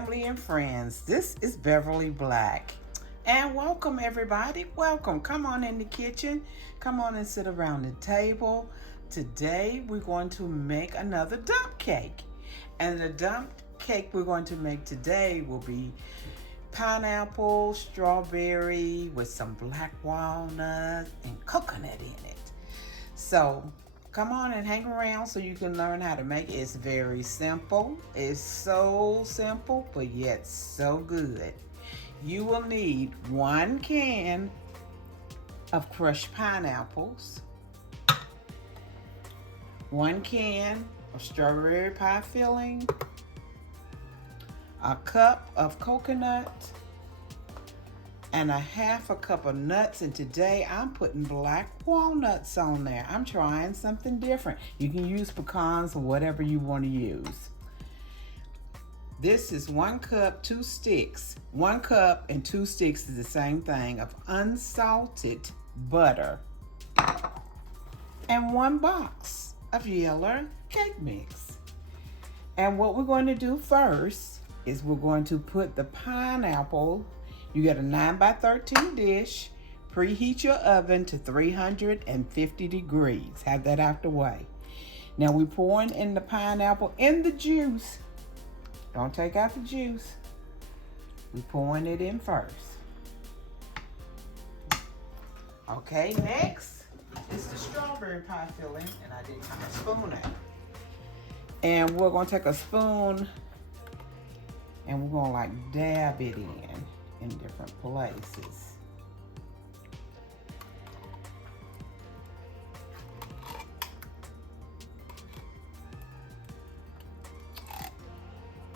family and friends. This is Beverly Black. And welcome, everybody. Welcome. Come on in the kitchen. Come on and sit around the table. Today, we're going to make another dump cake. And the dump cake we're going to make today will be pineapple, strawberry with some black walnut and coconut in it. So come on and hang around so you can learn how to make it. It's very simple. It's so simple, but yet so good. You will need 1 can of crushed pineapples, 1 can of strawberry pie filling, a cup of coconut, and a 1/2 cup of nuts. And today I'm putting black walnuts on there. I'm trying something different. You can use pecans or whatever you want to use. This is 1 cup, 2 sticks. 1 cup and 2 sticks is the same thing of unsalted butter. And 1 box of yellow cake mix. And what we're going to do first is we're going to put the pineapple. You get a 9x13 dish. Preheat your oven to 350 degrees. Have that out the way. Now we're pouring in the pineapple in the juice. Don't take out the juice. We're pouring it in first. Okay, next is the strawberry pie filling. And I didn't have a spoon out. And we're going to take a spoon and we're going to like dab it in different places.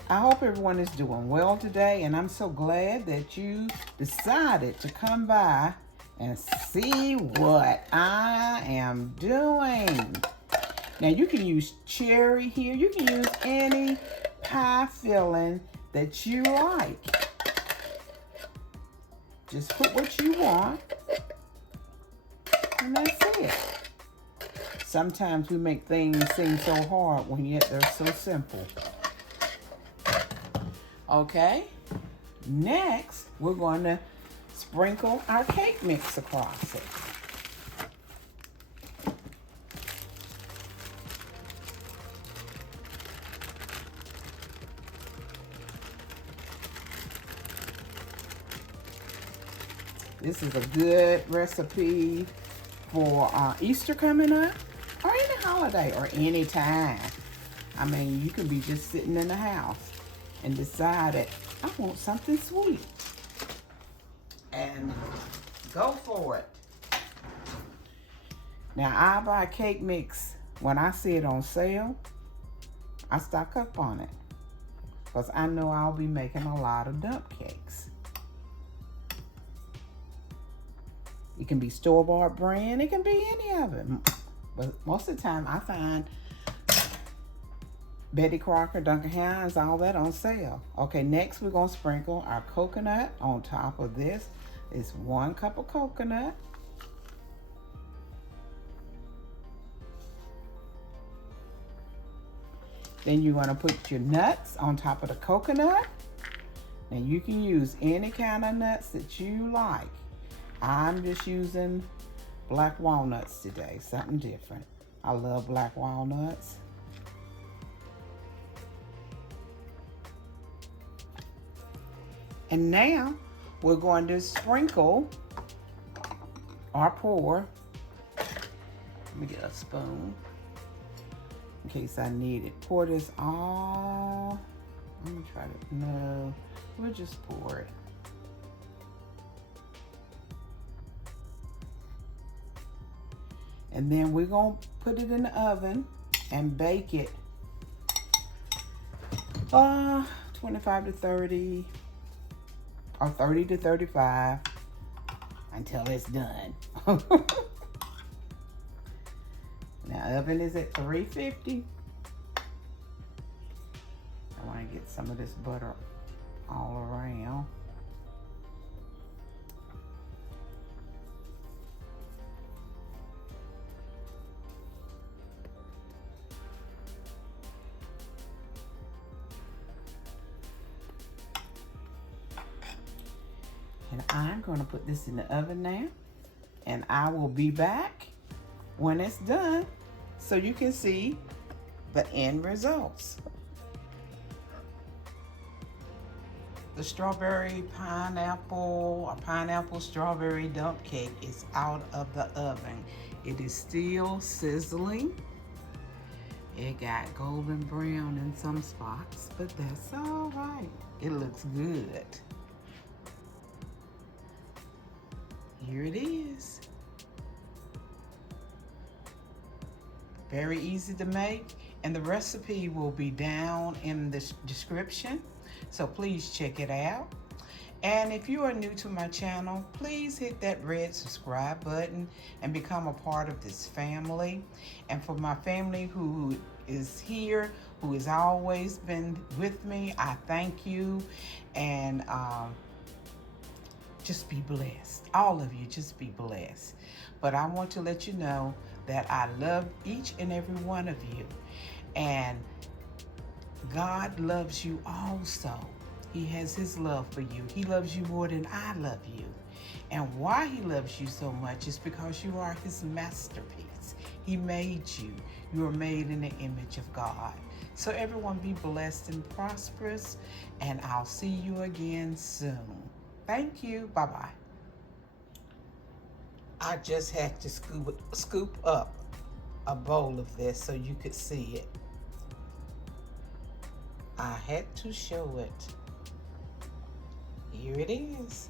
I hope everyone is doing well today, and I'm so glad that you decided to come by and see what I am doing. Now you can use cherry here. You can use any pie filling that you like. Just put what you want, and that's it. Sometimes we make things seem so hard when yet they're so simple. Okay, next we're going to sprinkle our cake mix across it. This is a good recipe for Easter coming up, or any holiday, or any time. I mean, you can be just sitting in the house and decided, I want something sweet. And go for it. Now, I buy cake mix when I see it on sale. I stock up on it because I know I'll be making a lot of dump cakes. It can be store-bought brand. It can be any of it. But most of the time, I find Betty Crocker, Duncan Hines, all that on sale. Okay, next we're going to sprinkle our coconut on top of this. It's 1 cup of coconut. Then you're going to put your nuts on top of the coconut. And you can use any kind of nuts that you like. I'm just using black walnuts today, something different. I love black walnuts. And now we're going to sprinkle or pour. Let me get a spoon in case I need it. Pour this all. Let me try to, no, we'll just pour it. And then we're going to put it in the oven and bake it 25 to 30 or 30 to 35 until it's done. Now, oven is at 350. I want to get some of this butter all around. And I'm going to put this in the oven now. And I will be back when it's done so you can see the end results. The strawberry pineapple or pineapple strawberry dump cake is out of the oven. It is still sizzling. It got golden brown in some spots, but that's all right. It looks good. Here it is. Very easy to make, and the recipe will be down in the description, so please check it out. And if you are new to my channel, please hit that red subscribe button and become a part of this family. And for my family who is here, who has always been with me, I thank you. And just be blessed. All of you, just be blessed. But I want to let you know that I love each and every one of you. And God loves you also. He has his love for you. He loves you more than I love you. And why he loves you so much is because you are his masterpiece. He made you. You are made in the image of God. So everyone be blessed and prosperous. And I'll see you again soon. Thank you. Bye-bye. I just had to scoop up a bowl of this so you could see it. I had to show it. Here it is.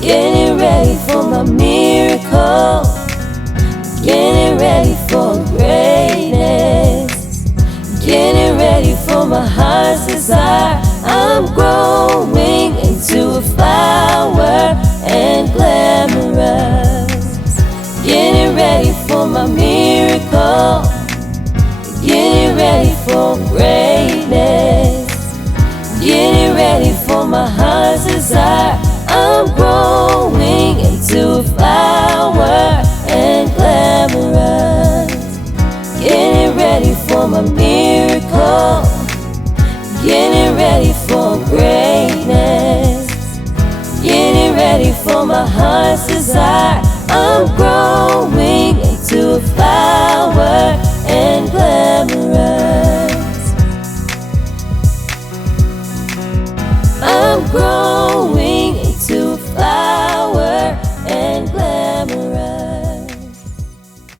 Getting ready for my miracle, getting ready for greatness, getting ready for my heart's desire. I'm growing into a flower and glamorous. Getting ready for my miracle, getting ready for greatness, getting ready for my heart's desire. I'm growing into a flower and glamorous. Getting ready for my miracle, getting ready for greatness, getting ready for my heart's desire. I'm growing into a